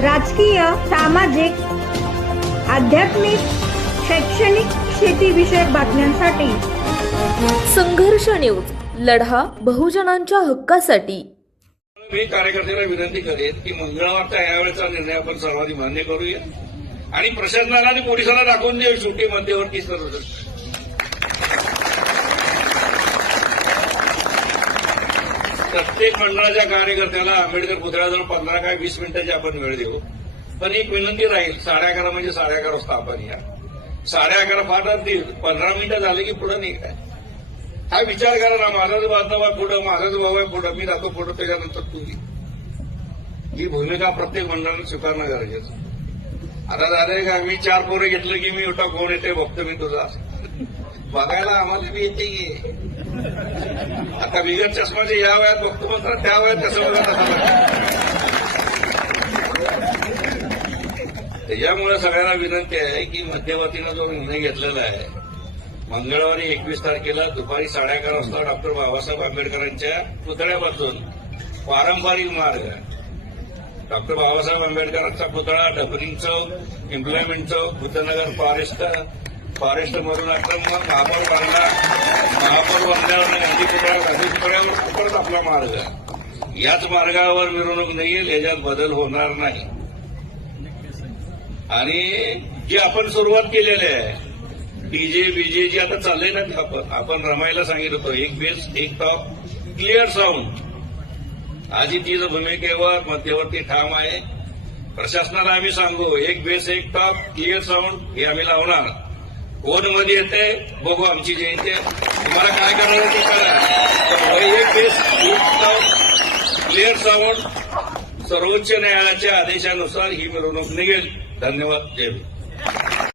राजकीय, सामाजिक, आध्यात्मिक, शैक्षणिक, शेतीविषयक बातम्यांसाठी संघर्ष न्यूज, लढा बहुजनांच्या हक्कासाठी. मी कार्यकर्त्याला विनंती करेन की मंगळवारचा यावेळेचा निर्णय आपण सर्वांनी मान्य करूया आणि प्रशासनाला आणि पोलिसांना दाखवून देऊ शेवटी मध्यवर्ती सर्व. प्रत्येक मंडळाच्या कार्यकर्त्याला आंबेडकर पुतळ्याजवळ 15 काय 20 मिनिटाची आपण वेळ देऊ. पण एक विनंती राहील, 11:30 म्हणजे 11:30 वाजता आपण या. 11:30 फारच 15 मिनिटं झाले की पुढे नाही काय. हा विचार करा ना, माझाच बांधव आहे पुढं, माझाच भाऊ आहे पुढं, मी जातो पुढं, त्याच्यानंतर तुम्ही. ही भूमिका प्रत्येक मंडळाने स्वीकारणं गरजेचं. आता झालंय का, मी 4 पोरं घेतलं की मी उठा कोण येते बघतो मी तुझा. बघायला आम्हाला बी येते की आता बिगर चष्माचे या वयात बघतो मात्र त्या वयात कसं बघा त्याच्यामुळे सगळ्यांना विनंती आहे की मध्यवर्तीनं जो निर्णय घेतलेला आहे, मंगळवारी 21 तारखेला दुपारी 11:30 वाजता डॉक्टर बाबासाहेब आंबेडकरांच्या पुतळ्यापासून पारंपरिक मार्ग, डॉक्टर बाबासाहेब आंबेडकरांचा पुतळा, डबरिंग चौक, एम्प्लॉयमेंट चौक, बुद्धनगर, फॉरेस्ट मरून आश्रम, महापौर बांगला, महापौर बांगल्यावर गांधी पुतळ्यावर परत आपला मार्ग. याच मार्गावर मिरवणूक नाही येईल, याच्यात बदल होणार नाही. आणि जी आपण सुरुवात केलेली आहे डीजे बीजे जी आता चाललंय ना, आपण रमायला सांगितलं होतं, एक बेस एक टॉप क्लिअर साऊंड. आधी तीच भूमिकेवर मध्यवर्ती ठाम आहे. प्रशासनाला आम्ही सांगू, एक बेस एक टॉप क्लिअर साऊंड हे आम्ही लावणार. कोण मध्ये येते बघू, आमची जयंती तुम्हाला काय करायचं ते करा. एक बेस एक टॉप क्लिअर साऊंड, सर्वोच्च न्यायालयाच्या आदेशानुसार ही मिरवणूक निघेल. धन्यवाद. जय हिंद.